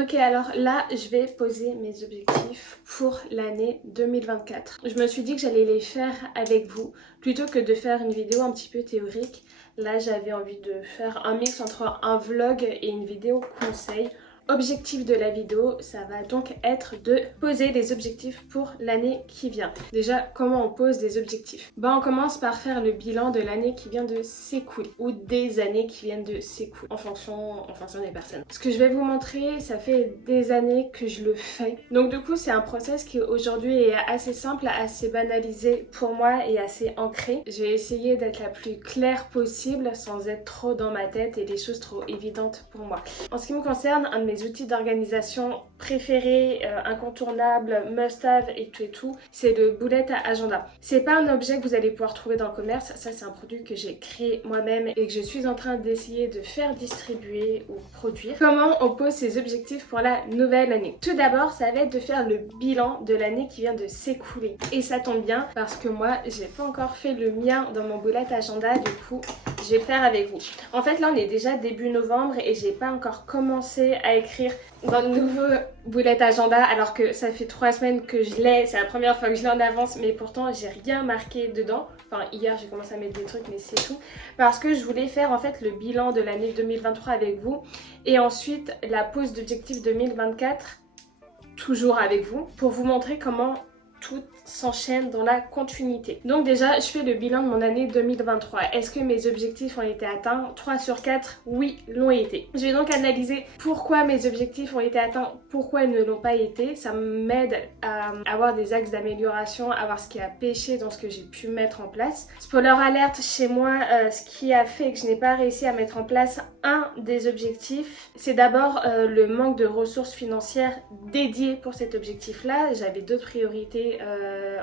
Ok, alors là, je vais poser mes objectifs pour l'année 2024. Je me suis dit que j'allais les faire avec vous, plutôt que de faire une vidéo un petit peu théorique. Là, j'avais envie de faire un mix entre un vlog et une vidéo conseil. Objectif de la vidéo, ça va donc être de poser les objectifs pour l'année qui vient. Déjà, comment on pose des objectifs? On commence par faire le bilan de l'année qui vient de s'écouler ou des années qui viennent de s'écouler en fonction des personnes. Ce que je vais vous montrer, ça fait des années que je le fais. Donc du coup, c'est un process qui aujourd'hui est assez simple, assez banalisé pour moi et assez ancré. Je vais essayer d'être la plus claire possible sans être trop dans ma tête et des choses trop évidentes pour moi. En ce qui me concerne, un de mes outils d'organisation préférés, incontournables, must-have et tout, c'est le bullet agenda. C'est pas un objet que vous allez pouvoir trouver dans le commerce, ça c'est un produit que j'ai créé moi-même et que je suis en train d'essayer de faire distribuer ou produire. Comment on pose ses objectifs pour la nouvelle année? Tout d'abord, ça va être de faire le bilan de l'année qui vient de s'écouler. Et ça tombe bien parce que moi, j'ai pas encore fait le mien dans mon bullet agenda, du coup, je vais le faire avec vous. En fait, là, on est déjà début novembre et j'ai pas encore commencé à écrire dans le nouveau bullet agenda alors que ça fait 3 semaines que je l'ai. C'est la première fois que je l'ai en avance, mais pourtant, j'ai rien marqué dedans. Enfin, hier, j'ai commencé à mettre des trucs, mais c'est tout. Parce que je voulais faire en fait le bilan de l'année 2023 avec vous et ensuite la pose d'objectif 2024 toujours avec vous pour vous montrer comment tout s'enchaîne dans la continuité. Donc déjà, je fais le bilan de mon année 2023. Est-ce que mes objectifs ont été atteints? 3 sur 4, oui, l'ont été. Je vais donc analyser pourquoi mes objectifs ont été atteints, pourquoi ils ne l'ont pas été. Ça m'aide à avoir des axes d'amélioration, à voir ce qui a pêché dans ce que j'ai pu mettre en place. Spoiler alerte, chez moi, ce qui a fait que je n'ai pas réussi à mettre en place un des objectifs, c'est d'abord le manque de ressources financières dédiées pour cet objectif-là. J'avais d'autres priorités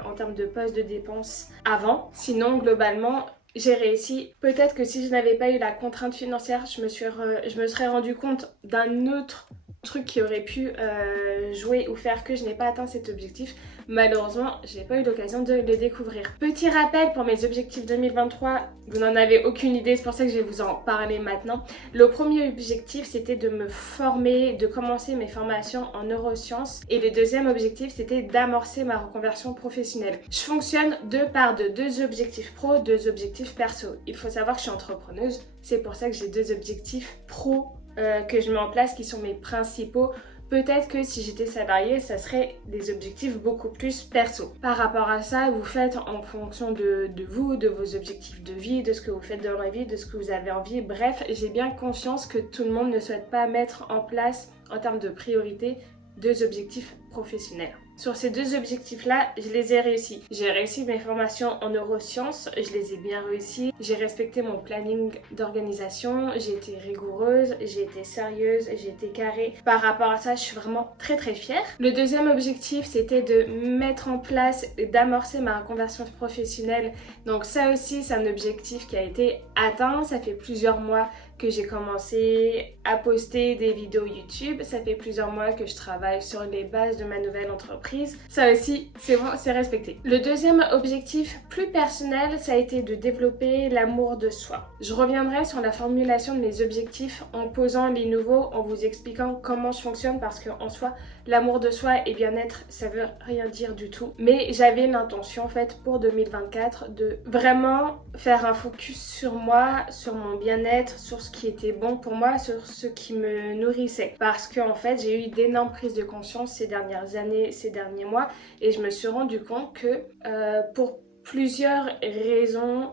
en termes de postes de dépenses avant. Sinon, globalement, j'ai réussi. Peut-être que si je n'avais pas eu la contrainte financière, je me serais rendu compte d'un autre truc qui aurait pu jouer ou faire que je n'ai pas atteint cet objectif. Malheureusement, j'ai pas eu l'occasion de le découvrir. Petit rappel pour mes objectifs 2023, vous n'en avez aucune idée, c'est pour ça que je vais vous en parler maintenant. Le premier objectif, c'était de me former, de commencer mes formations en neurosciences. Et le deuxième objectif, c'était d'amorcer ma reconversion professionnelle. Je fonctionne de deux objectifs pro, deux objectifs perso. Il faut savoir que je suis entrepreneuse, c'est pour ça que j'ai deux objectifs pro que je mets en place qui sont mes principaux. Peut-être que si j'étais salariée, ça serait des objectifs beaucoup plus perso. Par rapport à ça, vous faites en fonction de vous, de vos objectifs de vie, de ce que vous faites dans la vie, de ce que vous avez envie. Bref, j'ai bien conscience que tout le monde ne souhaite pas mettre en place, en termes de priorité, deux objectifs professionnels. Sur ces deux objectifs-là, je les ai réussis. J'ai réussi mes formations en neurosciences, je les ai bien réussies. J'ai respecté mon planning d'organisation, j'ai été rigoureuse, j'ai été sérieuse, j'ai été carrée. Par rapport à ça, je suis vraiment très fière. Le deuxième objectif, c'était de mettre en place et d'amorcer ma reconversion professionnelle. Donc ça aussi, c'est un objectif qui a été atteint. Ça fait plusieurs mois que j'ai commencé à poster des vidéos YouTube. Ça fait plusieurs mois que je travaille sur les bases de ma nouvelle entreprise. Ça aussi, c'est bon, c'est respecté. Le deuxième objectif plus personnel, ça a été de développer l'amour de soi. Je reviendrai sur la formulation de mes objectifs en posant les nouveaux, en vous expliquant comment je fonctionne parce qu'en soi, l'amour de soi et bien-être, ça veut rien dire du tout. Mais j'avais l'intention en fait pour 2024 de vraiment faire un focus sur moi, sur mon bien-être, sur ce qui était bon pour moi, sur ce qui me nourrissait. Parce qu'en fait, j'ai eu d'énormes prises de conscience ces dernières années, ces derniers mois, et je me suis rendu compte que pour plusieurs raisons,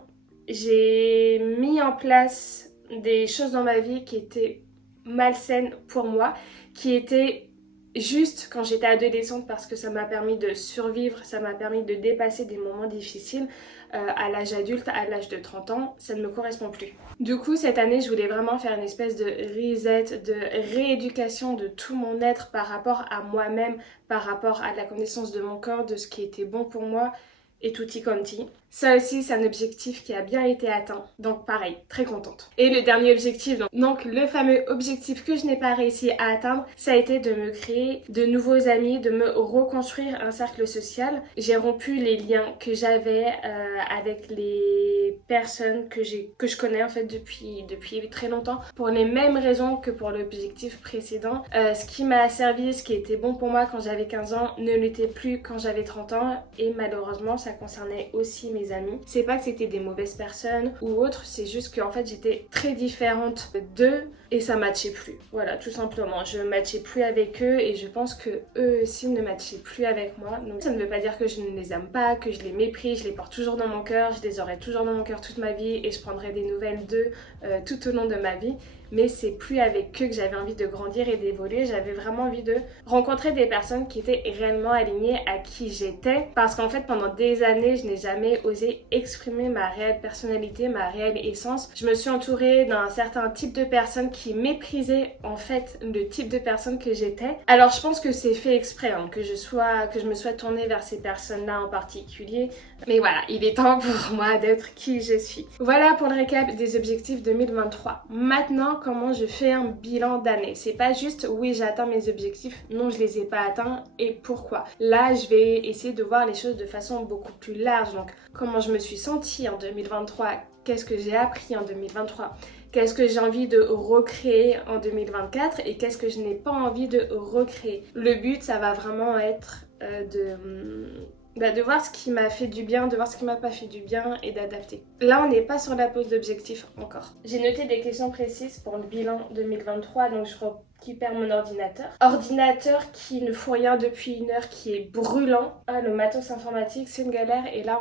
j'ai mis en place des choses dans ma vie qui étaient malsaines pour moi, qui étaient juste quand j'étais adolescente parce que ça m'a permis de survivre, ça m'a permis de dépasser des moments difficiles. À l'âge adulte, à l'âge de 30 ans, ça ne me correspond plus. Du coup, cette année, je voulais vraiment faire une espèce de reset, de rééducation de tout mon être par rapport à moi-même, par rapport à la connaissance de mon corps, de ce qui était bon pour moi et tutti quanti. Ça aussi, c'est un objectif qui a bien été atteint. Donc pareil, très contente. Et le dernier objectif, donc le fameux objectif que je n'ai pas réussi à atteindre, ça a été de me créer de nouveaux amis, de me reconstruire un cercle social. J'ai rompu les liens que j'avais avec les personnes que je connais en fait depuis très longtemps pour les mêmes raisons que pour l'objectif précédent. Ce qui m'a servi, ce qui était bon pour moi quand j'avais 15 ans ne l'était plus quand j'avais 30 ans et malheureusement ça concernait aussi mes amis. C'est pas que c'était des mauvaises personnes ou autres, c'est juste qu'en fait j'étais très différente d'eux et ça matchait plus. Voilà, tout simplement. Je matchais plus avec eux et je pense que eux aussi ne matchaient plus avec moi. Donc ça ne veut pas dire que je ne les aime pas, que je les méprise, je les porte toujours dans mon cœur, je les aurai toujours dans mon cœur toute ma vie et je prendrai des nouvelles d'eux tout au long de ma vie. Mais c'est plus avec eux que j'avais envie de grandir et d'évoluer. J'avais vraiment envie de rencontrer des personnes qui étaient réellement alignées à qui j'étais. Parce qu'en fait, pendant des années, je n'ai jamais osé exprimer ma réelle personnalité, ma réelle essence. Je me suis entourée d'un certain type de personnes qui méprisaient en fait le type de personne que j'étais. Alors je pense que c'est fait exprès hein, que je me sois tournée vers ces personnes-là en particulier. Mais voilà, il est temps pour moi d'être qui je suis. Voilà pour le récap des objectifs 2023. Maintenant, comment je fais un bilan d'année. C'est pas juste oui j'ai atteint mes objectifs, non je les ai pas atteints et pourquoi. Là je vais essayer de voir les choses de façon beaucoup plus large. Donc comment je me suis sentie en 2023, qu'est-ce que j'ai appris en 2023, qu'est-ce que j'ai envie de recréer en 2024 et qu'est-ce que je n'ai pas envie de recréer. Le but ça va vraiment être de voir ce qui m'a fait du bien, de voir ce qui m'a pas fait du bien et d'adapter. Là, on n'est pas sur la pose d'objectifs encore. J'ai noté des questions précises pour le bilan 2023, donc je récupère mon ordinateur. Ordinateur qui ne fout rien depuis une heure, qui est brûlant. Ah, le matos informatique, c'est une galère. Et là,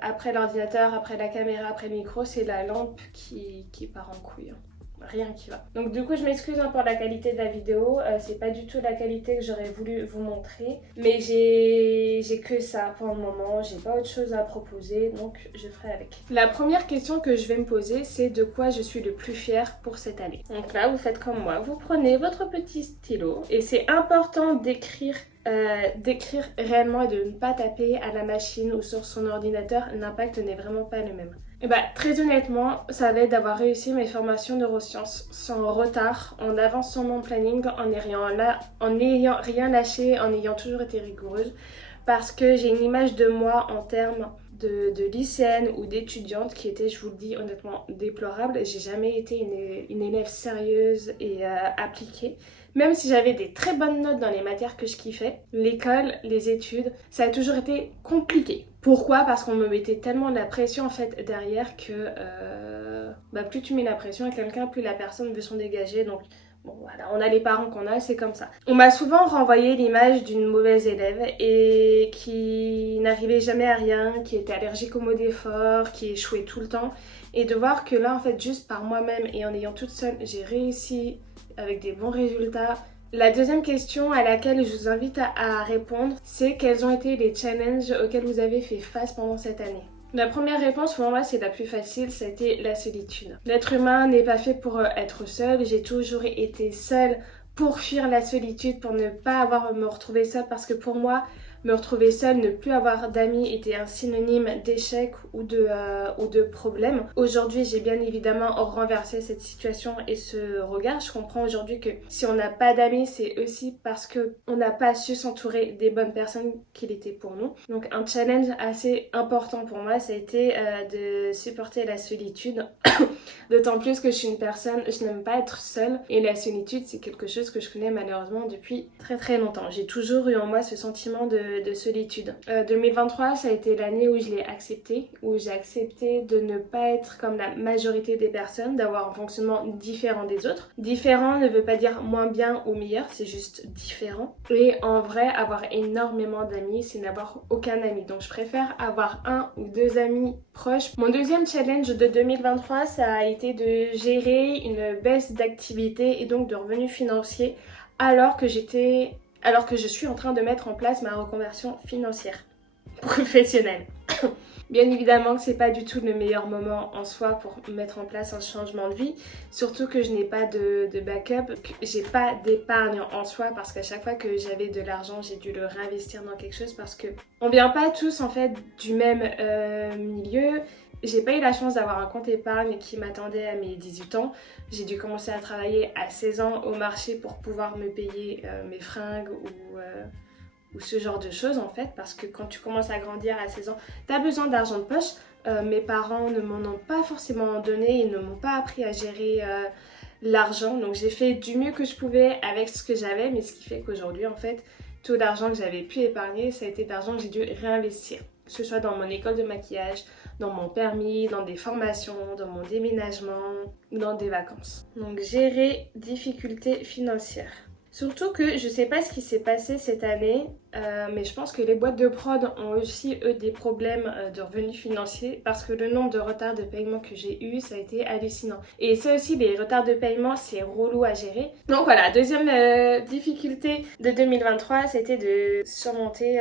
après l'ordinateur, après la caméra, après le micro, c'est la lampe qui part en couille. Rien qui va. Donc du coup je m'excuse pour la qualité de la vidéo, c'est pas du tout la qualité que j'aurais voulu vous montrer, mais j'ai que ça pour le moment, j'ai pas autre chose à proposer donc je ferai avec. La première question que je vais me poser c'est de quoi je suis le plus fière pour cette année. Donc là vous faites comme moi, vous prenez votre petit stylo et c'est important d'écrire réellement et de ne pas taper à la machine ou sur son ordinateur, l'impact n'est vraiment pas le même. Et très honnêtement, ça va être d'avoir réussi mes formations neurosciences sans retard, en avance sur mon planning, en n'ayant rien lâché, en ayant toujours été rigoureuse, parce que j'ai une image de moi en termes de lycéenne ou d'étudiante qui était, je vous le dis honnêtement, déplorable. J'ai jamais été une élève sérieuse et appliquée. Même si j'avais des très bonnes notes dans les matières que je kiffais, l'école, les études, ça a toujours été compliqué. Pourquoi ? Parce qu'on me mettait tellement de la pression en fait derrière que plus tu mets la pression à quelqu'un, plus la personne veut s'en dégager. Donc bon voilà, on a les parents qu'on a, c'est comme ça. On m'a souvent renvoyé l'image d'une mauvaise élève et qui n'arrivait jamais à rien, qui était allergique aux mots d'effort, qui échouait tout le temps. Et de voir que là en fait juste par moi-même et en ayant toute seule, j'ai réussi avec des bons résultats. La deuxième question à laquelle je vous invite à répondre, c'est quels ont été les challenges auxquels vous avez fait face pendant cette année. La première réponse pour moi c'est la plus facile, c'était la solitude. L'être humain n'est pas fait pour être seul, j'ai toujours été seule pour fuir la solitude, pour ne pas avoir à me retrouver seule parce que pour moi, me retrouver seule, ne plus avoir d'amis était un synonyme d'échec ou de problème. Aujourd'hui, j'ai bien évidemment renversé cette situation et ce regard. Je comprends aujourd'hui que si on n'a pas d'amis, c'est aussi parce qu'on n'a pas su s'entourer des bonnes personnes qu'il était pour nous. Donc un challenge assez important pour moi, ça a été de supporter la solitude. D'autant plus que je suis une personne, je n'aime pas être seule et la solitude c'est quelque chose que je connais malheureusement depuis très très longtemps. J'ai toujours eu en moi ce sentiment de solitude. 2023 ça a été l'année où je l'ai accepté, où j'ai accepté de ne pas être comme la majorité des personnes, d'avoir un fonctionnement différent des autres. Différent ne veut pas dire moins bien ou meilleur, c'est juste différent. Et en vrai avoir énormément d'amis c'est n'avoir aucun ami. Donc je préfère avoir un ou deux amis proches. Mon deuxième challenge de 2023 ça a été de gérer une baisse d'activité et donc de revenus financiers alors que je suis en train de mettre en place ma reconversion financière professionnelle. Bien évidemment que c'est pas du tout le meilleur moment en soi pour mettre en place un changement de vie, surtout que je n'ai pas de backup, que j'ai pas d'épargne en soi parce qu'à chaque fois que j'avais de l'argent, j'ai dû le réinvestir dans quelque chose parce que on vient pas tous en fait du même milieu. J'ai pas eu la chance d'avoir un compte épargne qui m'attendait à mes 18 ans. J'ai dû commencer à travailler à 16 ans au marché pour pouvoir me payer mes fringues ou ce genre de choses en fait, parce que quand tu commences à grandir à 16 ans, tu as besoin d'argent de poche. Mes parents ne m'en ont pas forcément donné, ils ne m'ont pas appris à gérer l'argent, donc j'ai fait du mieux que je pouvais avec ce que j'avais, mais ce qui fait qu'aujourd'hui en fait, tout l'argent que j'avais pu épargner, ça a été de l'argent que j'ai dû réinvestir, que ce soit dans mon école de maquillage, dans mon permis, dans des formations, dans mon déménagement ou dans des vacances. Donc gérer difficultés financières. Surtout que je sais pas ce qui s'est passé cette année, mais je pense que les boîtes de prod ont aussi eux des problèmes de revenus financiers parce que le nombre de retards de paiement que j'ai eu, ça a été hallucinant. Et ça aussi, les retards de paiement, c'est relou à gérer. Donc voilà, deuxième difficulté de 2023, c'était de surmonter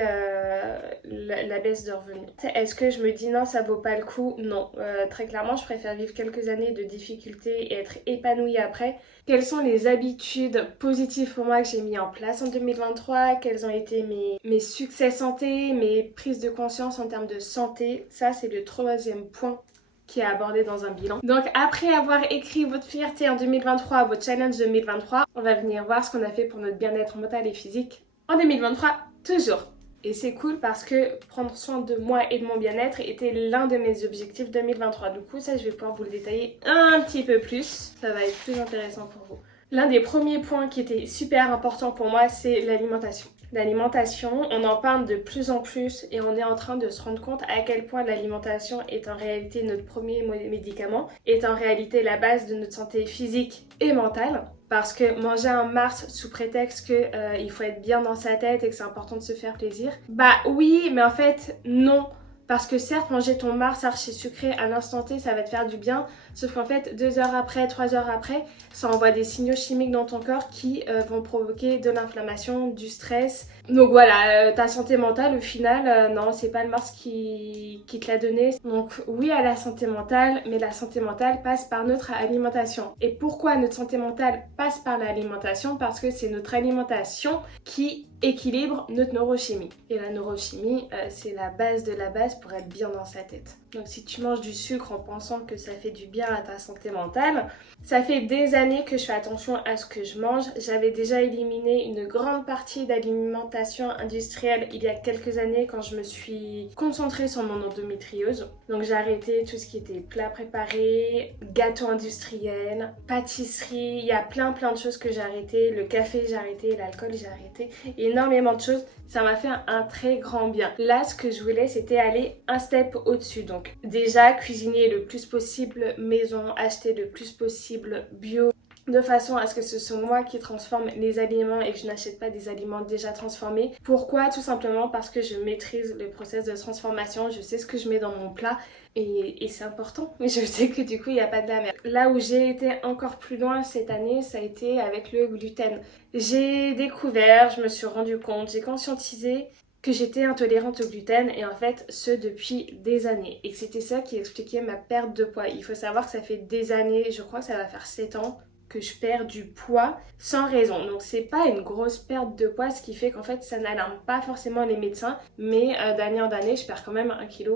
la baisse de revenus. Est-ce que je me dis non, ça vaut pas le coup? Non, très clairement, je préfère vivre quelques années de difficultés et être épanouie après. Quelles sont les habitudes positives pour moi que j'ai mis en place en 2023? Quels ont été mes succès santé, mes prises de conscience en termes de santé? Ça, c'est le troisième point qui est abordé dans un bilan. Donc après avoir écrit votre fierté en 2023, votre challenge 2023, on va venir voir ce qu'on a fait pour notre bien-être mental et physique en 2023, toujours. Et c'est cool parce que prendre soin de moi et de mon bien-être était l'un de mes objectifs 2023. Du coup, ça, je vais pouvoir vous le détailler un petit peu plus. Ça va être plus intéressant pour vous. L'un des premiers points qui était super important pour moi, c'est l'alimentation. L'alimentation, on en parle de plus en plus et on est en train de se rendre compte à quel point l'alimentation est en réalité notre premier médicament, est en réalité la base de notre santé physique et mentale. Parce que manger un Mars sous prétexte qu'il faut être bien dans sa tête et que c'est important de se faire plaisir, bah oui, mais en fait non. Parce que certes, manger ton Mars archi sucré à l'instant T, ça va te faire du bien. Sauf qu'en fait, 2 heures après, 3 heures après, ça envoie des signaux chimiques dans ton corps qui vont provoquer de l'inflammation, du stress. Donc voilà, ta santé mentale, au final, non, c'est pas le Mars qui te l'a donné. Donc oui à la santé mentale, mais la santé mentale passe par notre alimentation. Et pourquoi notre santé mentale passe par l'alimentation? Parce que c'est notre alimentation qui équilibre notre neurochimie. Et la neurochimie, c'est la base de la base pour être bien dans sa tête. Donc si tu manges du sucre en pensant que ça fait du bien à ta santé mentale, ça fait des années que je fais attention à ce que je mange. J'avais déjà éliminé une grande partie d'alimentation industrielle il y a quelques années quand je me suis concentrée sur mon endométriose. Donc j'ai arrêté tout ce qui était plats préparés, gâteaux industriels, pâtisserie, il y a plein de choses que j'ai arrêté. Le café j'ai arrêté, l'alcool j'ai arrêté, énormément de choses. Ça m'a fait un très grand bien. Là, ce que je voulais, c'était aller un step au-dessus. Donc déjà, cuisiner le plus possible maison, acheter le plus possible bio, de façon à ce que ce soit moi qui transforme les aliments et que je n'achète pas des aliments déjà transformés. Pourquoi? Tout simplement parce que je maîtrise le process de transformation, je sais ce que je mets dans mon plat et c'est important. Mais je sais que du coup, il n'y a pas de la merde. Là où j'ai été encore plus loin cette année, ça a été avec le gluten. J'ai découvert, je me suis rendu compte, j'ai conscientisé que j'étais intolérante au gluten et en fait ce depuis des années et que c'était ça qui expliquait ma perte de poids. Il faut savoir que ça fait des années, je crois que ça va faire 7 ans que je perds du poids sans raison. Donc c'est pas une grosse perte de poids, ce qui fait qu'en fait ça n'alarme pas forcément les médecins, mais d'année en année je perds quand même 1 kg.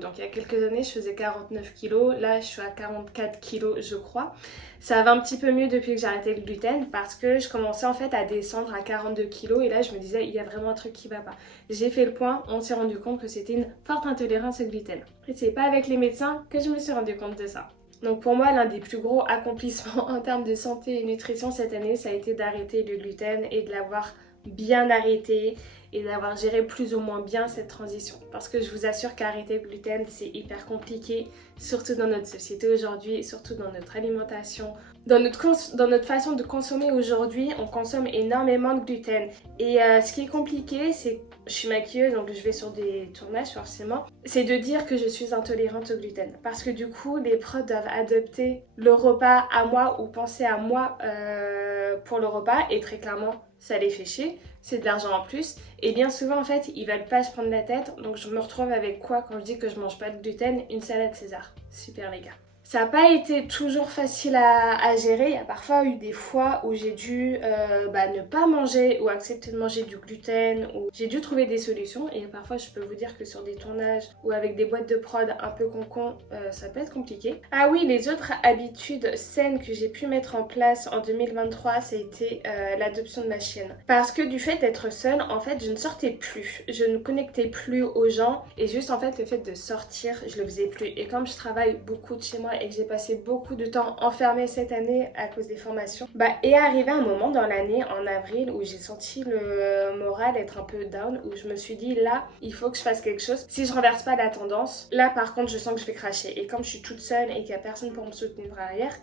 Donc il y a quelques années je faisais 49 kg, là je suis à 44 kg je crois. Ça va un petit peu mieux depuis que j'ai arrêté le gluten parce que je commençais en fait à descendre à 42 kg et là je me disais il y a vraiment un truc qui va pas. J'ai fait le point, on s'est rendu compte que c'était une forte intolérance au gluten. Et c'est pas avec les médecins que je me suis rendu compte de ça. Donc pour moi, l'un des plus gros accomplissements en termes de santé et nutrition cette année, ça a été d'arrêter le gluten et de l'avoir bien arrêté et d'avoir géré plus ou moins bien cette transition. Parce que je vous assure qu'arrêter le gluten, c'est hyper compliqué, surtout dans notre société aujourd'hui, surtout dans notre alimentation. Dans notre façon de consommer aujourd'hui, on consomme énormément de gluten. Et ce qui est compliqué, c'est je suis maquilleuse donc je vais sur des tournages forcément, c'est de dire que je suis intolérante au gluten. Parce que du coup, les prods doivent adopter le repas à moi ou penser à moi pour le repas et très clairement, ça les fait chier. C'est de l'argent en plus. Et bien souvent, en fait, ils veulent pas se prendre la tête. Donc je me retrouve avec quoi quand je dis que je mange pas de gluten? Une salade César. Super les gars. Ça n'a pas été toujours facile à gérer. Il y a parfois eu des fois où j'ai dû ne pas manger ou accepter de manger du gluten. Ou j'ai dû trouver des solutions. Et parfois, je peux vous dire que sur des tournages ou avec des boîtes de prod un peu concon, ça peut être compliqué. Ah oui, les autres habitudes saines que j'ai pu mettre en place en 2023, ça a été l'adoption de ma chienne. Parce que du fait d'être seule, en fait, je ne sortais plus. Je ne connectais plus aux gens. Et juste, en fait, le fait de sortir, je le faisais plus. Et comme je travaille beaucoup de chez moi et que j'ai passé beaucoup de temps enfermée cette année à cause des formations, est arrivé un moment dans l'année, en avril, où j'ai senti le moral être un peu down, où je me suis dit là, il faut que je fasse quelque chose. Si je renverse pas la tendance, là par contre je sens que je vais cracher. Et comme je suis toute seule et qu'il n'y a personne pour me soutenir derrière,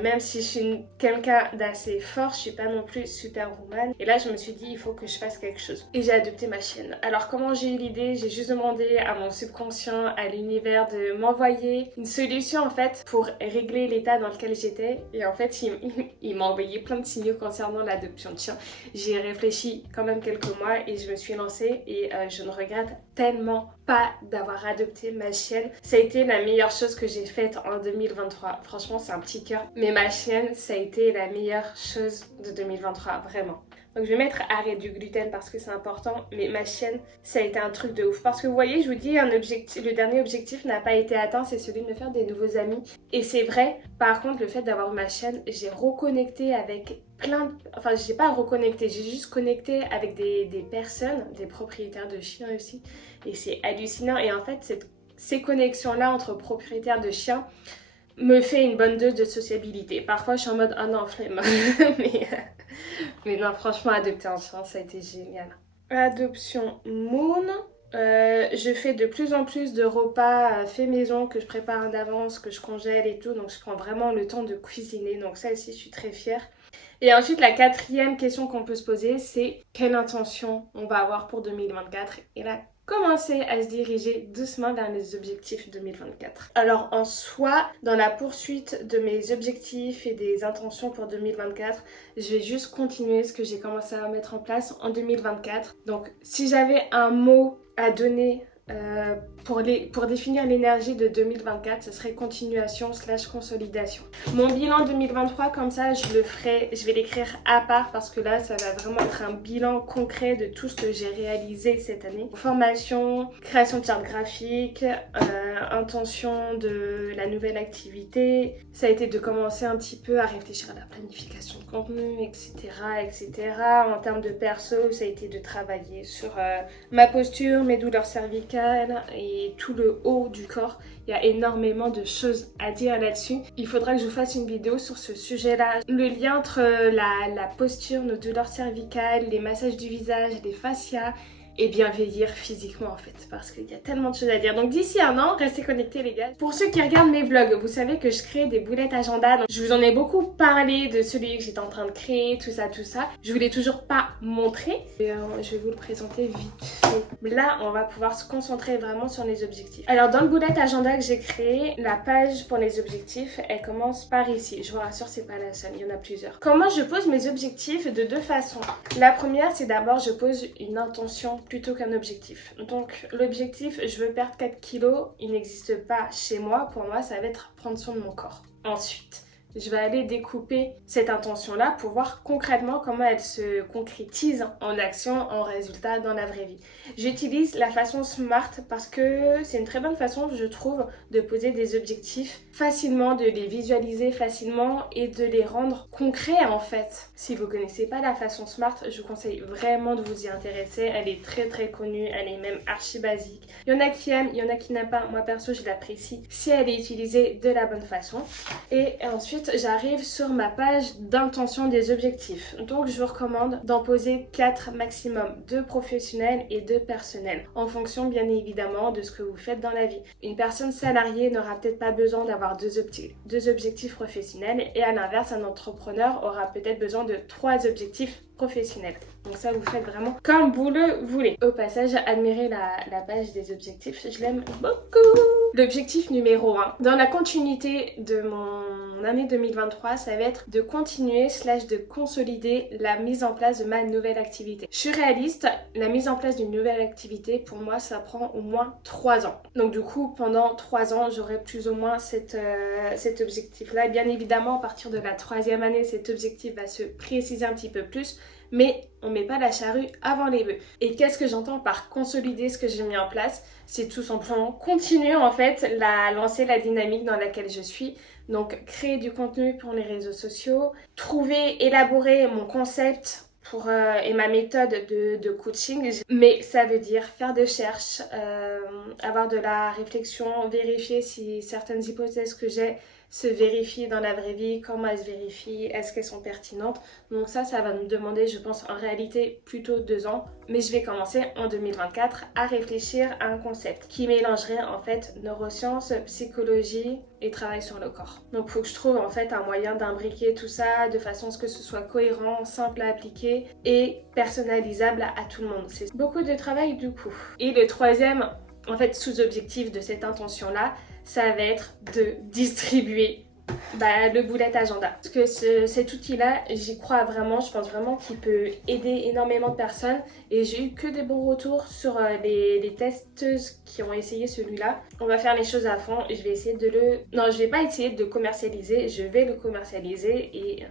même si je suis quelqu'un d'assez fort, je suis pas non plus superwoman. Et là je me suis dit il faut que je fasse quelque chose. Et j'ai adopté ma chienne. Alors comment j'ai eu l'idée? J'ai juste demandé à mon subconscient, à l'univers de m'envoyer une solution en fait pour régler l'état dans lequel j'étais. Et en fait, il m'a envoyé plein de signaux concernant l'adoption de chien. J'y ai réfléchi quand même quelques mois et je me suis lancée et je ne regrette tellement pas d'avoir adopté ma chienne. Ça a été la meilleure chose que j'ai faite en 2023. Franchement, c'est un petit cœur. Mais ma chienne, ça a été la meilleure chose de 2023, vraiment. Donc je vais mettre arrêt du gluten parce que c'est important, mais ma chienne, ça a été un truc de ouf. Parce que vous voyez, je vous dis, le dernier objectif n'a pas été atteint, c'est celui de me faire des nouveaux amis. Et c'est vrai, par contre, le fait d'avoir ma chienne, j'ai reconnecté avec Enfin, j'ai pas reconnecté, j'ai juste connecté avec des personnes, des propriétaires de chiens aussi. Et c'est hallucinant. Et en fait, ces connexions-là entre propriétaires de chiens me fait une bonne dose de sociabilité. Parfois, je suis en mode, ah non, flemme. mais non, franchement, adopter un chien, ça a été génial. Adoption Moon. Je fais de plus en plus de repas fait maison que je prépare d'avance, que je congèle et tout. Donc, je prends vraiment le temps de cuisiner. Donc, ça aussi, je suis très fière. Et ensuite, la quatrième question qu'on peut se poser, c'est quelle intention on va avoir pour 2024? Et là, commencer à se diriger doucement vers les objectifs 2024. Alors en soi, dans la poursuite de mes objectifs et des intentions pour 2024, je vais juste continuer ce que j'ai commencé à mettre en place en 2024. Donc si j'avais un mot à donner pour définir l'énergie de 2024, ce serait continuation / consolidation. Mon bilan 2023, comme ça, je vais l'écrire à part parce que là, ça va vraiment être un bilan concret de tout ce que j'ai réalisé cette année. Formation, création de charte graphique, intention de la nouvelle activité. Ça a été de commencer un petit peu à réfléchir à la planification de contenu, etc. En termes de perso, ça a été de travailler sur ma posture, mes douleurs cervicales et tout le haut du corps. Il y a énormément de choses à dire là-dessus. Il faudra que je vous fasse une vidéo sur ce sujet-là. Le lien entre la posture, nos douleurs cervicales, les massages du visage, les fascias et bien vieillir physiquement en fait, parce qu'il y a tellement de choses à dire. Donc d'ici un an, restez connectés les gars. Pour ceux qui regardent mes vlogs, vous savez que je crée des boulettes agenda. Donc je vous en ai beaucoup parlé de celui que j'étais en train de créer, tout ça. Je vous l'ai toujours pas montré. Et, je vais vous le présenter vite fait. Là, on va pouvoir se concentrer vraiment sur les objectifs. Alors dans le boulette agenda que j'ai créé, la page pour les objectifs, elle commence par ici. Je vous rassure, c'est pas la seule, il y en a plusieurs. Comment je pose mes objectifs? De deux façons. La première, c'est d'abord je pose une intention plutôt qu'un objectif. Donc l'objectif, je veux perdre 4 kilos, il n'existe pas chez moi. Pour moi, ça va être prendre soin de mon corps. Ensuite, je vais aller découper cette intention-là pour voir concrètement comment elle se concrétise en action, en résultat dans la vraie vie. J'utilise la façon SMART parce que c'est une très bonne façon, je trouve, de poser des objectifs facilement, de les visualiser facilement et de les rendre concrets en fait. Si vous connaissez pas la façon SMART, je vous conseille vraiment de vous y intéresser. Elle est très très connue, elle est même archi basique. Il y en a qui aiment, il y en a qui n'aiment pas. Moi perso, je l'apprécie si elle est utilisée de la bonne façon. Et ensuite, j'arrive sur ma page d'intention des objectifs. Donc je vous recommande d'en poser 4 maximum, 2 professionnels et 2 personnels, en fonction bien évidemment de ce que vous faites dans la vie. Une personne salariée n'aura peut-être pas besoin d'avoir 2 objectifs professionnels et à l'inverse, un entrepreneur aura peut-être besoin de 3 objectifs professionnel. Donc ça, vous faites vraiment comme vous le voulez. Au passage, admirez la page des objectifs, je l'aime beaucoup. L'objectif numéro 1, dans la continuité de mon année 2023, ça va être de continuer / de consolider la mise en place de ma nouvelle activité. Je suis réaliste, la mise en place d'une nouvelle activité, pour moi, ça prend au moins 3 ans. Donc du coup, pendant 3 ans, j'aurai plus ou moins cet objectif-là. Bien évidemment, à partir de la 3e année, cet objectif va se préciser un petit peu plus, mais on met pas la charrue avant les bœufs. Et qu'est-ce que j'entends par consolider ce que j'ai mis en place? C'est tout simplement continuer en fait, lancer la dynamique dans laquelle je suis. Donc créer du contenu pour les réseaux sociaux, élaborer mon concept et ma méthode de coaching. Mais ça veut dire faire des recherches, avoir de la réflexion, vérifier si certaines hypothèses que j'ai se vérifient dans la vraie vie, comment elles se vérifient, est-ce qu'elles sont pertinentes. Donc ça va me demander, je pense, en réalité plutôt 2 ans. Mais je vais commencer en 2024 à réfléchir à un concept qui mélangerait en fait neurosciences, psychologie et travail sur le corps. Donc il faut que je trouve en fait un moyen d'imbriquer tout ça de façon à ce que ce soit cohérent, simple à appliquer et personnalisable à tout le monde. C'est beaucoup de travail du coup. Et le 3e, en fait, sous-objectif de cette intention-là, ça va être de distribuer le bullet agenda. Parce que cet outil-là, j'y crois vraiment, je pense vraiment qu'il peut aider énormément de personnes et j'ai eu que des bons retours sur les testeuses qui ont essayé celui-là. On va faire les choses à fond et je vais essayer Non, je vais pas essayer de commercialiser, je vais le commercialiser et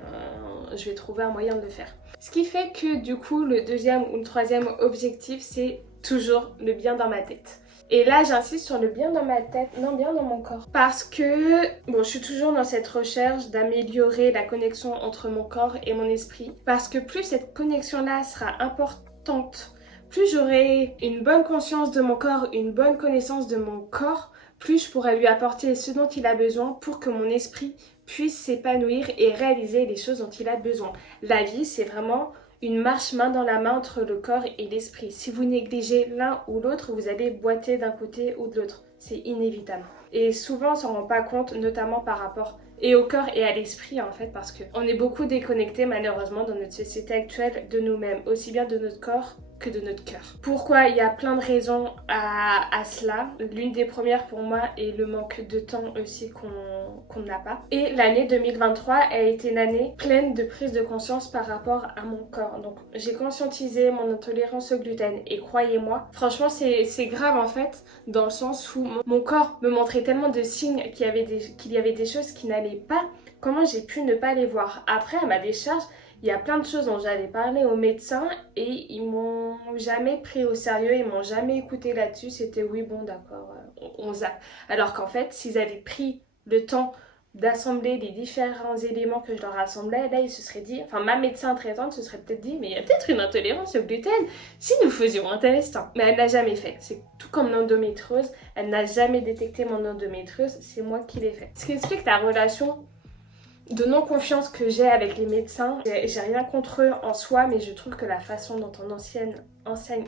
je vais trouver un moyen de le faire. Ce qui fait que du coup, le 2e ou le 3e objectif, c'est toujours le bien dans ma tête. Et là, j'insiste sur le bien dans ma tête, non, bien dans mon corps. Parce que, je suis toujours dans cette recherche d'améliorer la connexion entre mon corps et mon esprit. Parce que plus cette connexion-là sera importante, plus j'aurai une bonne conscience de mon corps, une bonne connaissance de mon corps, plus je pourrai lui apporter ce dont il a besoin pour que mon esprit puisse s'épanouir et réaliser les choses dont il a besoin. La vie, c'est vraiment une marche main dans la main entre le corps et l'esprit. Si vous négligez l'un ou l'autre, vous allez boiter d'un côté ou de l'autre. C'est inévitable. Et souvent, on s'en rend pas compte, notamment par rapport et au corps et à l'esprit en fait, parce qu'on est beaucoup déconnecté malheureusement dans notre société actuelle de nous-mêmes, aussi bien de notre corps que de notre cœur. Pourquoi? Il y a plein de raisons à cela. L'une des premières pour moi est le manque de temps aussi qu'on n'a pas. Et l'année 2023 a été une année pleine de prise de conscience par rapport à mon corps. Donc j'ai conscientisé mon intolérance au gluten et croyez-moi, franchement c'est grave en fait, dans le sens où mon corps me montrait tellement de signes qu'il y avait des choses qui n'allaient pas. Comment j'ai pu ne pas les voir? Après, à ma décharge, il y a plein de choses dont j'avais parlé aux médecins et ils m'ont jamais pris au sérieux, ils m'ont jamais écouté là-dessus. C'était oui, bon, d'accord, on zappe. Alors qu'en fait, s'ils avaient pris le temps d'assembler les différents éléments que je leur assemblais, là, ils se seraient dit, enfin, ma médecin traitante se serait peut-être dit, mais il y a peut-être une intolérance au gluten si nous faisions un test. Mais elle l'a jamais fait. C'est tout comme l'endométriose. Elle n'a jamais détecté mon endométriose. C'est moi qui l'ai fait. Ce qui explique la relation de non-confiance que j'ai avec les médecins. J'ai rien contre eux en soi, mais je trouve que la façon dont on enseigne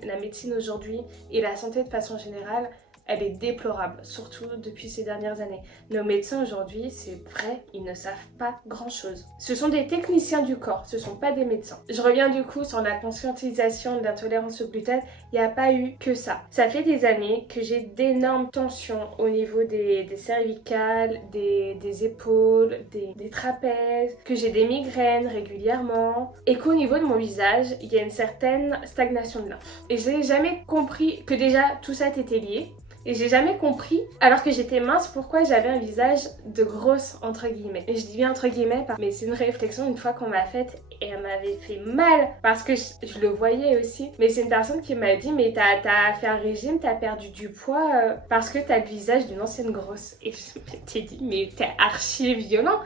la médecine aujourd'hui et la santé de façon générale, elle est déplorable, surtout depuis ces dernières années. Nos médecins aujourd'hui, c'est vrai, ils ne savent pas grand-chose. Ce sont des techniciens du corps, ce ne sont pas des médecins. Je reviens du coup sur la conscientisation de l'intolérance au gluten, il n'y a pas eu que ça. Ça fait des années que j'ai d'énormes tensions au niveau des cervicales, des épaules, des trapèzes, que j'ai des migraines régulièrement, et qu'au niveau de mon visage, il y a une certaine stagnation de lymphe. Et je n'ai jamais compris que déjà tout ça était lié. Et j'ai jamais compris, alors que j'étais mince, pourquoi j'avais un visage de grosse, entre guillemets. Et je dis bien entre guillemets, mais c'est une réflexion une fois qu'on m'a faite et elle m'avait fait mal parce que je le voyais aussi. Mais c'est une personne qui m'a dit, mais t'as fait un régime, t'as perdu du poids parce que t'as le visage d'une ancienne grosse. Et je m'étais dit, mais t'es archi violent.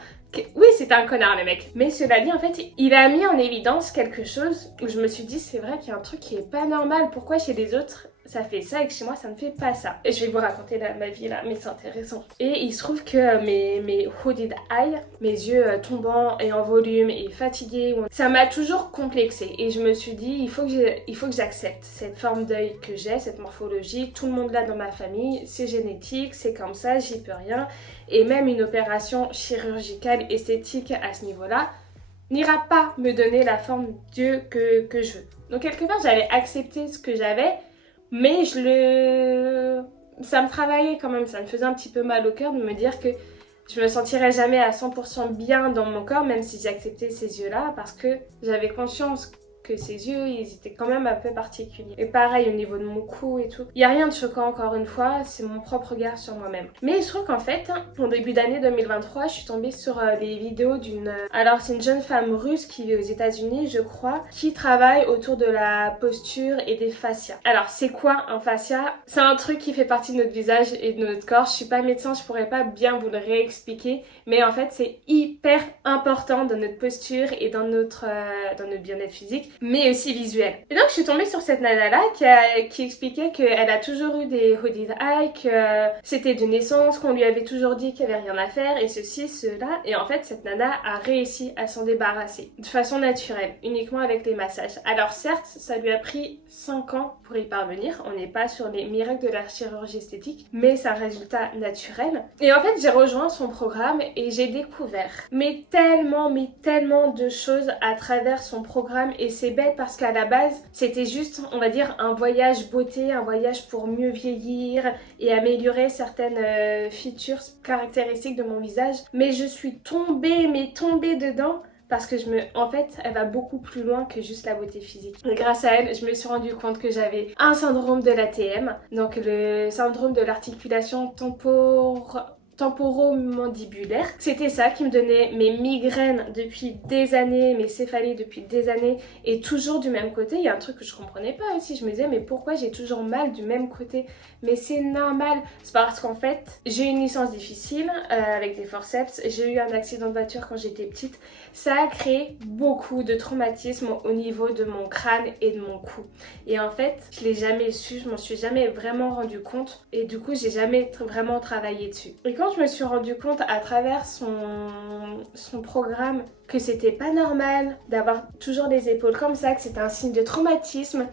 Oui, c'était un connard le mec. Mais cela dit, en fait, il a mis en évidence quelque chose où je me suis dit, c'est vrai qu'il y a un truc qui est pas normal. Pourquoi chez les autres ça fait ça et que chez moi ça ne fait pas ça? Et je vais vous raconter ma vie là, mais c'est intéressant. Et il se trouve que mes hooded eyes, mes yeux tombants et en volume et fatigués, ça m'a toujours complexée. Et je me suis dit, il faut que j'accepte cette forme d'œil que j'ai, cette morphologie. Tout le monde l'a dans ma famille, c'est génétique, c'est comme ça, j'y peux rien. Et même une opération chirurgicale esthétique à ce niveau-là, n'ira pas me donner la forme Dieu que je veux. Donc quelque part, j'allais accepter ce que j'avais, mais ça me travaillait quand même, ça me faisait un petit peu mal au cœur de me dire que je me sentirais jamais à 100% bien dans mon corps, même si j'acceptais ces yeux-là, parce que j'avais conscience que ces yeux, ils étaient quand même un peu particuliers. Et pareil au niveau de mon cou et tout. Il n'y a rien de choquant encore une fois, c'est mon propre regard sur moi-même. Mais il se trouve qu'en fait, au début d'année 2023, je suis tombée sur les vidéos Alors c'est une jeune femme russe qui vit aux États-Unis, je crois, qui travaille autour de la posture et des fascias. Alors c'est quoi un fascia? C'est un truc qui fait partie de notre visage et de notre corps. Je suis pas médecin, je pourrais pas bien vous le réexpliquer, mais en fait c'est hyper important dans notre posture et dans notre bien-être physique, mais aussi visuel. Et donc je suis tombée sur cette nana-là qui expliquait qu'elle a toujours eu des hooded eyes, que c'était de naissance, qu'on lui avait toujours dit qu'il n'y avait rien à faire, et ceci, cela. Et en fait, cette nana a réussi à s'en débarrasser de façon naturelle, uniquement avec les massages. Alors certes, ça lui a pris 5 ans pour y parvenir. On n'est pas sur les miracles de la chirurgie esthétique, mais c'est un résultat naturel. Et en fait, j'ai rejoint son programme et j'ai découvert mais tellement de choses à travers son programme. Et c'est bête parce qu'à la base, c'était juste, on va dire, un voyage beauté, un voyage pour mieux vieillir et améliorer certaines features caractéristiques de mon visage. Mais je suis tombée dedans parce que en fait, elle va beaucoup plus loin que juste la beauté physique. Et grâce à elle, je me suis rendu compte que j'avais un syndrome de l'ATM, donc le syndrome de l'articulation temporomandibulaire. C'était ça qui me donnait mes migraines depuis des années, mes céphalées depuis des années, et toujours du même côté. Il y a un truc que je comprenais pas aussi, je me disais mais pourquoi j'ai toujours mal du même côté? Mais c'est normal, c'est parce qu'en fait j'ai eu une licence difficile avec des forceps, j'ai eu un accident de voiture quand j'étais petite, ça a créé beaucoup de traumatismes au niveau de mon crâne et de mon cou. Et en fait, je l'ai jamais su, je m'en suis jamais vraiment rendu compte, et du coup j'ai jamais vraiment travaillé dessus. Et quand je me suis rendu compte à travers son programme que c'était pas normal d'avoir toujours les épaules comme ça, que c'était un signe de traumatisme,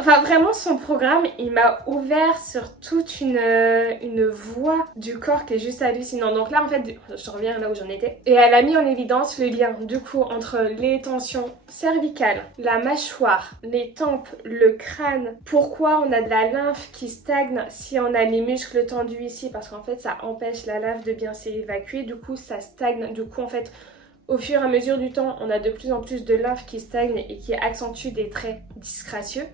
enfin vraiment son programme il m'a ouvert sur toute une voie du corps qui est juste hallucinante. Donc là en fait, je reviens là où j'en étais, et elle a mis en évidence le lien du coup entre les tensions cervicales, la mâchoire, les tempes, le crâne, pourquoi on a de la lymphe qui stagne si on a les muscles tendus ici, parce qu'en fait ça empêche la lymphe de bien s'évacuer, du coup ça stagne, du coup en fait au fur et à mesure du temps, on a de plus en plus de lymphe qui stagne et qui accentue des traits disgracieux.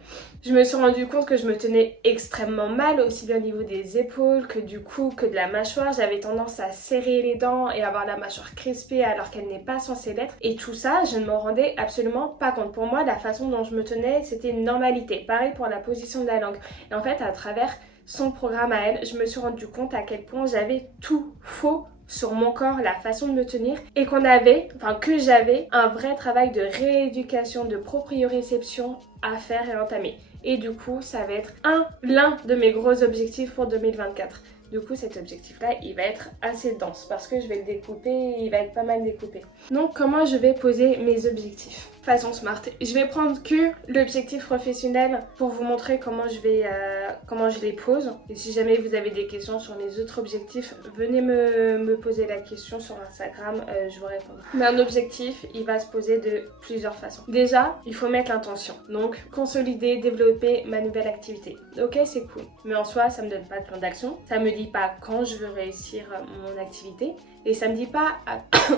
Je me suis rendu compte que je me tenais extrêmement mal, aussi bien au niveau des épaules que du cou, que de la mâchoire. J'avais tendance à serrer les dents et avoir la mâchoire crispée alors qu'elle n'est pas censée l'être. Et tout ça, je ne m'en rendais absolument pas compte. Pour moi, la façon dont je me tenais, c'était une normalité. Pareil pour la position de la langue. Et en fait, à travers son programme à elle, je me suis rendu compte à quel point j'avais tout faux sur mon corps, la façon de me tenir, et que j'avais un vrai travail de rééducation, de proprioception à faire et entamer. Et du coup, ça va être l'un de mes gros objectifs pour 2024. Du coup, cet objectif-là, il va être assez dense parce que je vais le découper, il va être pas mal découpé. Donc, comment je vais poser mes objectifs? Façon smart. Je vais prendre que l'objectif professionnel pour vous montrer comment je les pose. Et si jamais vous avez des questions sur les autres objectifs, venez me poser la question sur Instagram, je vous répondrai. Mais un objectif, il va se poser de plusieurs façons. Déjà, il faut mettre l'intention. Donc, consolider, développer ma nouvelle activité. Ok, c'est cool. Mais en soi, ça me donne pas de plan d'action. Ça me dit pas quand je veux réussir mon activité. Et ça me dit pas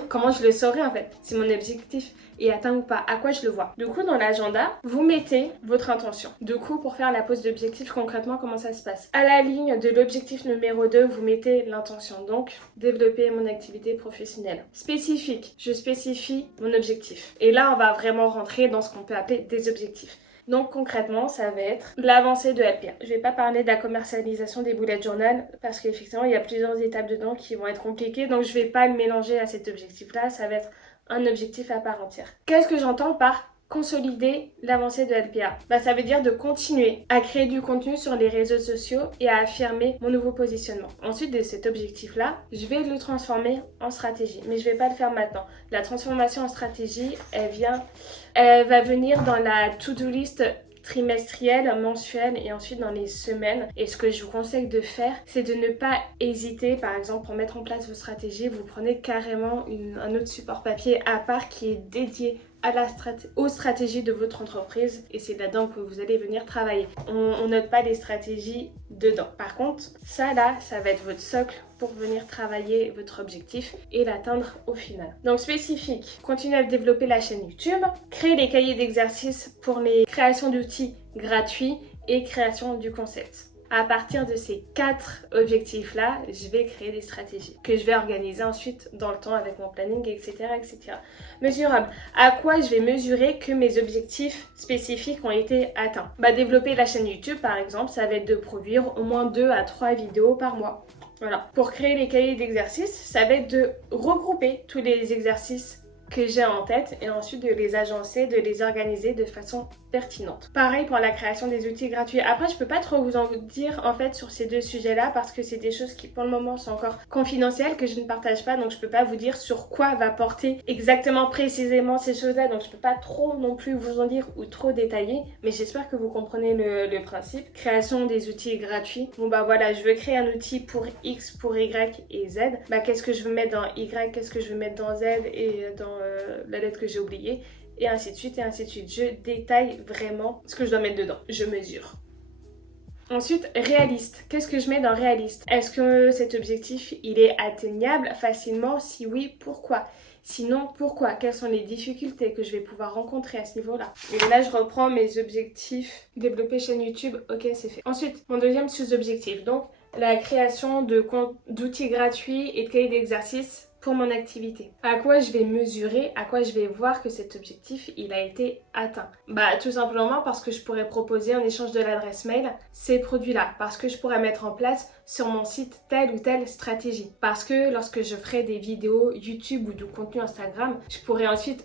comment je le saurai en fait, si mon objectif est atteint ou pas, à quoi je le vois. Du coup, dans l'agenda, vous mettez votre intention. Du coup, pour faire la pose d'objectif, concrètement, comment ça se passe? À la ligne de l'objectif numéro 2, vous mettez l'intention. Donc, développer mon activité professionnelle. Spécifique, je spécifie mon objectif. Et là, on va vraiment rentrer dans ce qu'on peut appeler des objectifs. Donc concrètement, ça va être l'avancée de LPA. Je vais pas parler de la commercialisation des bullet journal parce qu'effectivement, il y a plusieurs étapes dedans qui vont être compliquées. Donc je vais pas le mélanger à cet objectif-là. Ça va être un objectif à part entière. Qu'est-ce que j'entends par consolider l'avancée de LPA? Ça veut dire de continuer à créer du contenu sur les réseaux sociaux et à affirmer mon nouveau positionnement. Ensuite de cet objectif-là, je vais le transformer en stratégie. Mais je vais pas le faire maintenant. La transformation en stratégie, elle va venir dans la to-do list trimestriel, mensuel et ensuite dans les semaines. Et ce que je vous conseille de faire, c'est de ne pas hésiter. Par exemple, pour mettre en place vos stratégies, vous prenez carrément un autre support papier à part qui est dédié aux stratégies de votre entreprise et c'est là-dedans que vous allez venir travailler. On note pas les stratégies dedans. Par contre, ça là, ça va être votre socle pour venir travailler votre objectif et l'atteindre au final. Donc spécifique, continuez à développer la chaîne YouTube, créer des cahiers d'exercices pour les créations d'outils gratuits et création du concept. À partir de ces 4 objectifs-là, je vais créer des stratégies que je vais organiser ensuite dans le temps avec mon planning, etc. etc. Mesurable. À quoi je vais mesurer que mes objectifs spécifiques ont été atteints? Développer la chaîne YouTube, par exemple, ça va être de produire au moins 2 à 3 vidéos par mois. Voilà. Pour créer les cahiers d'exercices, ça va être de regrouper tous les exercices que j'ai en tête et ensuite de les agencer, de les organiser de façon pertinente. Pareil pour la création des outils gratuits. Après, je peux pas trop vous en dire en fait sur ces deux sujets-là parce que c'est des choses qui pour le moment sont encore confidentielles, que je ne partage pas, donc je peux pas vous dire sur quoi va porter exactement précisément ces choses-là, donc je peux pas trop non plus vous en dire ou trop détailler, mais j'espère que vous comprenez le principe. Création des outils gratuits. Bon voilà, je veux créer un outil pour X, pour Y et Z. Qu'est-ce que je veux mettre dans Y, qu'est-ce que je veux mettre dans Z et dans la lettre que j'ai oubliée, et ainsi de suite et ainsi de suite. Je détaille vraiment ce que je dois mettre dedans, je mesure. Ensuite, réaliste. Qu'est-ce que je mets dans réaliste? Est-ce que cet objectif, il est atteignable facilement? Si oui, pourquoi? Sinon, pourquoi? Quelles sont les difficultés que je vais pouvoir rencontrer à ce niveau-là? Et là, je reprends mes objectifs. Développer chaîne YouTube, ok, c'est fait. Ensuite, mon deuxième sous-objectif, donc la création d'outils gratuits et de cahiers d'exercices pour mon activité. À quoi je vais mesurer, à quoi je vais voir que cet objectif il a été atteint? Tout simplement parce que je pourrais proposer en échange de l'adresse mail ces produits-là, parce que je pourrais mettre en place sur mon site telle ou telle stratégie, parce que lorsque je ferai des vidéos YouTube ou du contenu Instagram, je pourrais ensuite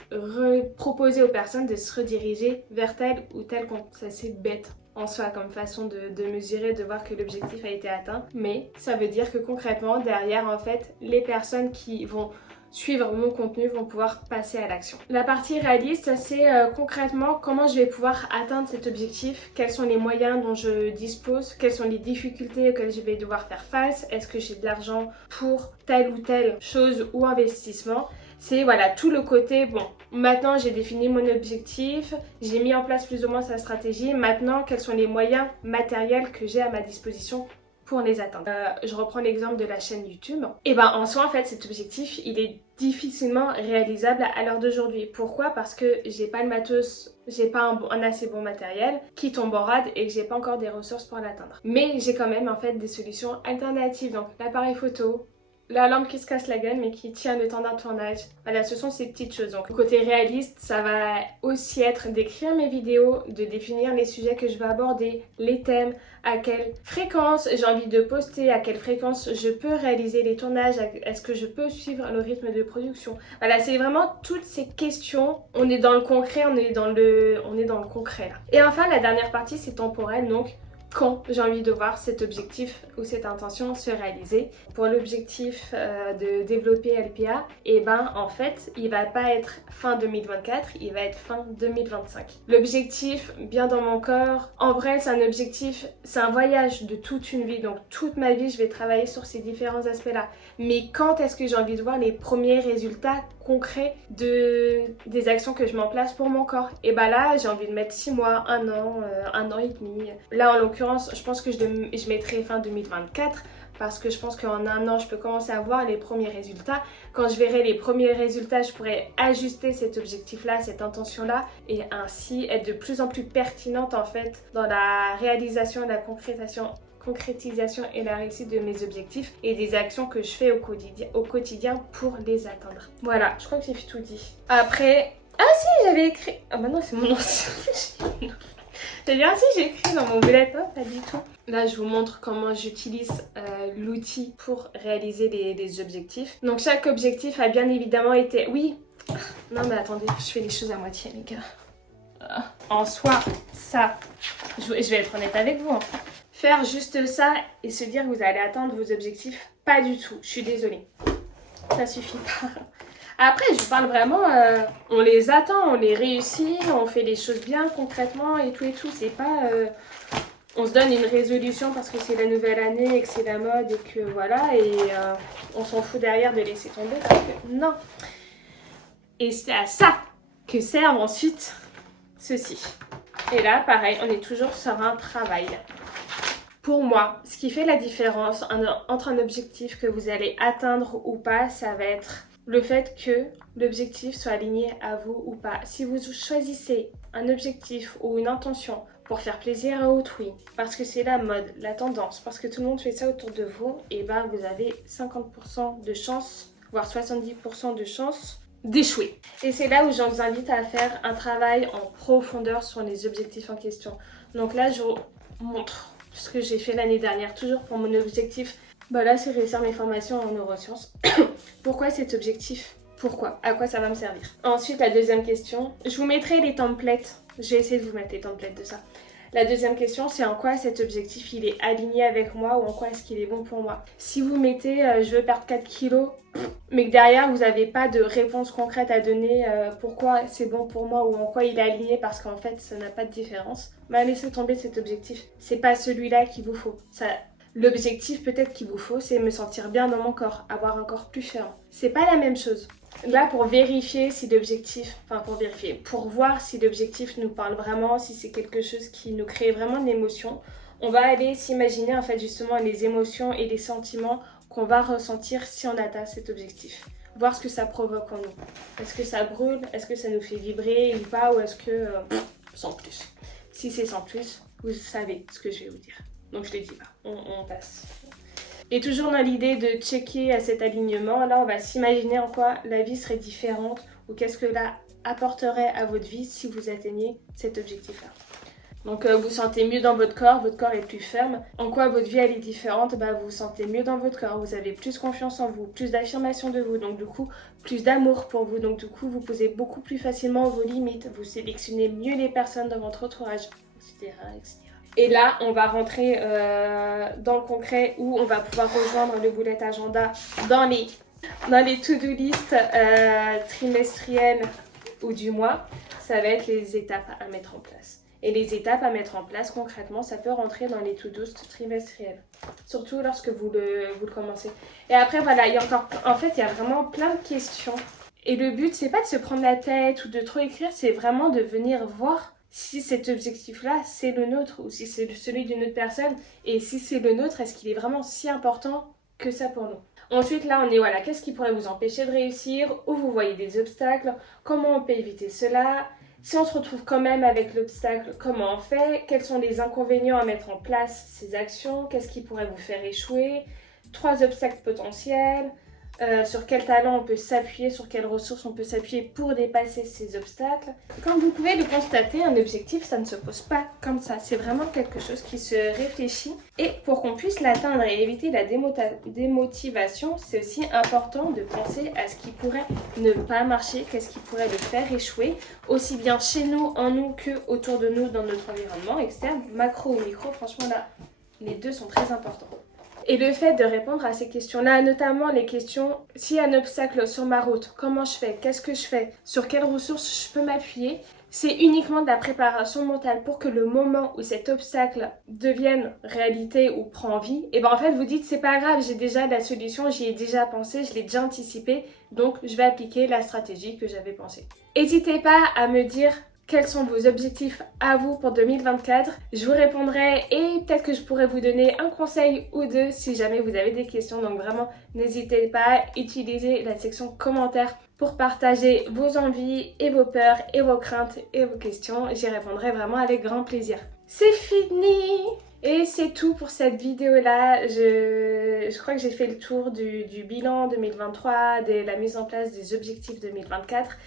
proposer aux personnes de se rediriger vers tel ou tel compte. C'est assez bête en soi comme façon de mesurer, de voir que l'objectif a été atteint, mais ça veut dire que concrètement derrière en fait les personnes qui vont suivre mon contenu vont pouvoir passer à l'action. La partie réaliste, c'est concrètement comment je vais pouvoir atteindre cet objectif, quels sont les moyens dont je dispose, quelles sont les difficultés auxquelles je vais devoir faire face, est-ce que j'ai de l'argent pour telle ou telle chose ou investissement. C'est voilà tout le côté, maintenant j'ai défini mon objectif, j'ai mis en place plus ou moins sa stratégie, maintenant quels sont les moyens matériels que j'ai à ma disposition pour les atteindre. Je reprends l'exemple de la chaîne YouTube. En soi en fait cet objectif il est difficilement réalisable à l'heure d'aujourd'hui. Pourquoi? Parce que j'ai pas le matos, j'ai pas un assez bon matériel qui tombe en rade et que j'ai pas encore des ressources pour l'atteindre. Mais j'ai quand même en fait des solutions alternatives, donc l'appareil photo, la lampe qui se casse la gueule mais qui tient le temps d'un tournage. Voilà, ce sont ces petites choses. Donc côté réaliste, ça va aussi être d'écrire mes vidéos, de définir les sujets que je vais aborder, les thèmes, à quelle fréquence j'ai envie de poster, à quelle fréquence je peux réaliser les tournages, est-ce que je peux suivre le rythme de production. Voilà, c'est vraiment toutes ces questions. On est dans le concret, on est dans le concret là. Et enfin, la dernière partie, c'est temporel, donc quand j'ai envie de voir cet objectif ou cette intention se réaliser. Pour l'objectif de développer LPA, en fait, il va pas être fin 2024, il va être fin 2025. L'objectif, bien dans mon corps, en vrai, c'est un objectif, c'est un voyage de toute une vie. Donc toute ma vie, je vais travailler sur ces différents aspects-là. Mais quand est-ce que j'ai envie de voir les premiers résultats concret des actions que je mets en place pour mon corps? Là, j'ai envie de mettre 6 mois, 1 an et demi. Là, en l'occurrence, je pense que je mettrai fin 2024 parce que je pense qu'en 1 an, je peux commencer à voir les premiers résultats. Quand je verrai les premiers résultats, je pourrai ajuster cet objectif-là, cette intention-là et ainsi être de plus en plus pertinente en fait dans la réalisation et la concrétisation et la réussite de mes objectifs et des actions que je fais au quotidien pour les atteindre. Voilà, je crois que j'ai tout dit. Après, j'avais écrit... non, c'est mon ancien. C'est-à-dire j'ai écrit dans mon bullet, pas du tout. Là, je vous montre comment j'utilise l'outil pour réaliser les objectifs. Donc chaque objectif a bien évidemment été... Oui. Non mais attendez, je fais les choses à moitié les gars. En soi, ça, je vais être honnête avec vous. Faire juste ça et se dire que vous allez atteindre vos objectifs, pas du tout. Je suis désolée. Ça suffit pas. Après, je vous parle vraiment, on les attend, on les réussit, on fait les choses bien concrètement et tout. C'est pas, on se donne une résolution parce que c'est la nouvelle année et que c'est la mode et que voilà, et on s'en fout derrière de laisser tomber parce que non. Et c'est à ça que servent ensuite ceci. Et là, pareil, on est toujours sur un travail. Pour moi, ce qui fait la différence entre un objectif que vous allez atteindre ou pas, ça va être le fait que l'objectif soit aligné à vous ou pas. Si vous choisissez un objectif ou une intention pour faire plaisir à autrui, parce que c'est la mode, la tendance, parce que tout le monde fait ça autour de vous, et ben vous avez 50% de chance, voire 70% de chance d'échouer. Et c'est là où je vous invite à faire un travail en profondeur sur les objectifs en question. Donc là, je vous montre ce que j'ai fait l'année dernière, toujours pour mon objectif. Bah là, c'est réussir mes formations en neurosciences. Pourquoi cet objectif? Pourquoi? À quoi ça va me servir? Ensuite, la deuxième question, je vous mettrai les templates. Je vais essayer de vous mettre les templates de ça. La deuxième question, c'est en quoi cet objectif il est aligné avec moi ou en quoi est-ce qu'il est bon pour moi. Si vous mettez je veux perdre 4 kilos, mais que derrière vous n'avez pas de réponse concrète à donner pourquoi c'est bon pour moi ou en quoi il est aligné parce qu'en fait ça n'a pas de différence, bah laissez tomber cet objectif. C'est pas celui-là qu'il vous faut. L'objectif peut-être qu'il vous faut, c'est me sentir bien dans mon corps, avoir un corps plus ferme. C'est pas la même chose. Là, pour vérifier si l'objectif, pour voir si l'objectif nous parle vraiment, si c'est quelque chose qui nous crée vraiment de l'émotion, on va aller s'imaginer en fait justement les émotions et les sentiments qu'on va ressentir si on atteint cet objectif. Voir ce que ça provoque en nous. Est-ce que ça brûle? Est-ce que ça nous fait vibrer ou pas? Ou est-ce que sans plus? Si c'est sans plus, vous savez ce que je vais vous dire. Donc je ne les dis pas, on passe. Et toujours dans l'idée de checker cet alignement, là on va s'imaginer en quoi la vie serait différente ou qu'est-ce que là apporterait à votre vie si vous atteignez cet objectif-là. Donc vous sentez mieux dans votre corps est plus ferme. En quoi votre vie elle est différente? Bah, vous vous sentez mieux dans votre corps, vous avez plus confiance en vous, plus d'affirmation de vous, donc du coup plus d'amour pour vous. Donc du coup vous posez beaucoup plus facilement vos limites, vous sélectionnez mieux les personnes dans votre entourage, etc. etc. Et là, on va rentrer dans le concret où on va pouvoir rejoindre le bullet agenda dans les to-do list trimestrielles ou du mois. Ça va être les étapes à mettre en place. Et les étapes à mettre en place, concrètement, ça peut rentrer dans les to-do trimestriels. Surtout lorsque vous le commencez. Et après, voilà, il y a vraiment plein de questions. Et le but, c'est pas de se prendre la tête ou de trop écrire, c'est vraiment de venir voir si cet objectif-là, c'est le nôtre ou si c'est celui d'une autre personne. Et si c'est le nôtre, est-ce qu'il est vraiment si important que ça pour nous? Ensuite, là, on est, voilà, qu'est-ce qui pourrait vous empêcher de réussir? Où vous voyez des obstacles? Comment on peut éviter cela? Si on se retrouve quand même avec l'obstacle, comment on fait? Quels sont les inconvénients à mettre en place ces actions? Qu'est-ce qui pourrait vous faire échouer? 3 obstacles potentiels. Sur quel talent on peut s'appuyer, sur quelles ressources on peut s'appuyer pour dépasser ces obstacles. Comme vous pouvez le constater, un objectif, ça ne se pose pas comme ça. C'est vraiment quelque chose qui se réfléchit. Et pour qu'on puisse l'atteindre et éviter la démotivation, c'est aussi important de penser à ce qui pourrait ne pas marcher, qu'est-ce qui pourrait le faire échouer, aussi bien chez nous, en nous, que autour de nous, dans notre environnement externe, macro ou micro. Franchement, là, les deux sont très importants. Et le fait de répondre à ces questions-là, notamment les questions, s'il y a un obstacle sur ma route, comment je fais, qu'est-ce que je fais, sur quelles ressources je peux m'appuyer, c'est uniquement de la préparation mentale pour que le moment où cet obstacle devienne réalité ou prend vie, et ben en fait vous dites c'est pas grave, j'ai déjà la solution, j'y ai déjà pensé, je l'ai déjà anticipé, donc je vais appliquer la stratégie que j'avais pensée. N'hésitez pas à me dire quels sont vos objectifs à vous pour 2024. Je vous répondrai et peut-être que je pourrais vous donner un conseil ou deux si jamais vous avez des questions. Donc vraiment, n'hésitez pas à utiliser la section commentaires pour partager vos envies et vos peurs et vos craintes et vos questions. J'y répondrai vraiment avec grand plaisir. C'est fini! Et c'est tout pour cette vidéo-là. Je crois que j'ai fait le tour du bilan 2023, de la mise en place des objectifs 2024.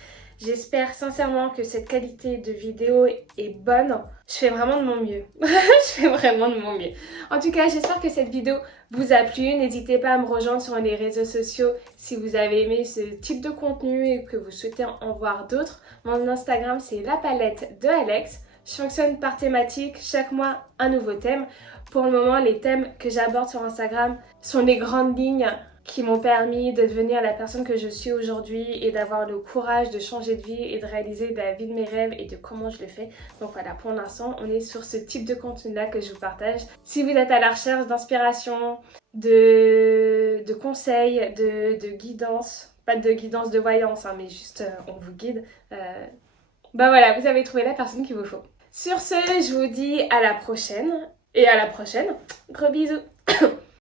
J'espère sincèrement que cette qualité de vidéo est bonne. Je fais vraiment de mon mieux. Je fais vraiment de mon mieux. En tout cas, j'espère que cette vidéo vous a plu. N'hésitez pas à me rejoindre sur les réseaux sociaux si vous avez aimé ce type de contenu et que vous souhaitez en voir d'autres. Mon Instagram, c'est la palette de Alex. Je fonctionne par thématique, chaque mois un nouveau thème. Pour le moment, les thèmes que j'aborde sur Instagram sont les grandes lignes qui m'ont permis de devenir la personne que je suis aujourd'hui et d'avoir le courage de changer de vie et de réaliser la vie de mes rêves et de comment je le fais. Donc voilà, pour l'instant, on est sur ce type de contenu-là que je vous partage. Si vous êtes à la recherche d'inspiration, de conseils, de guidance, pas de guidance de voyance, hein, mais juste on vous guide, bah voilà, vous avez trouvé la personne qu'il vous faut. Sur ce, je vous dis à la prochaine. Et à la prochaine. Gros bisous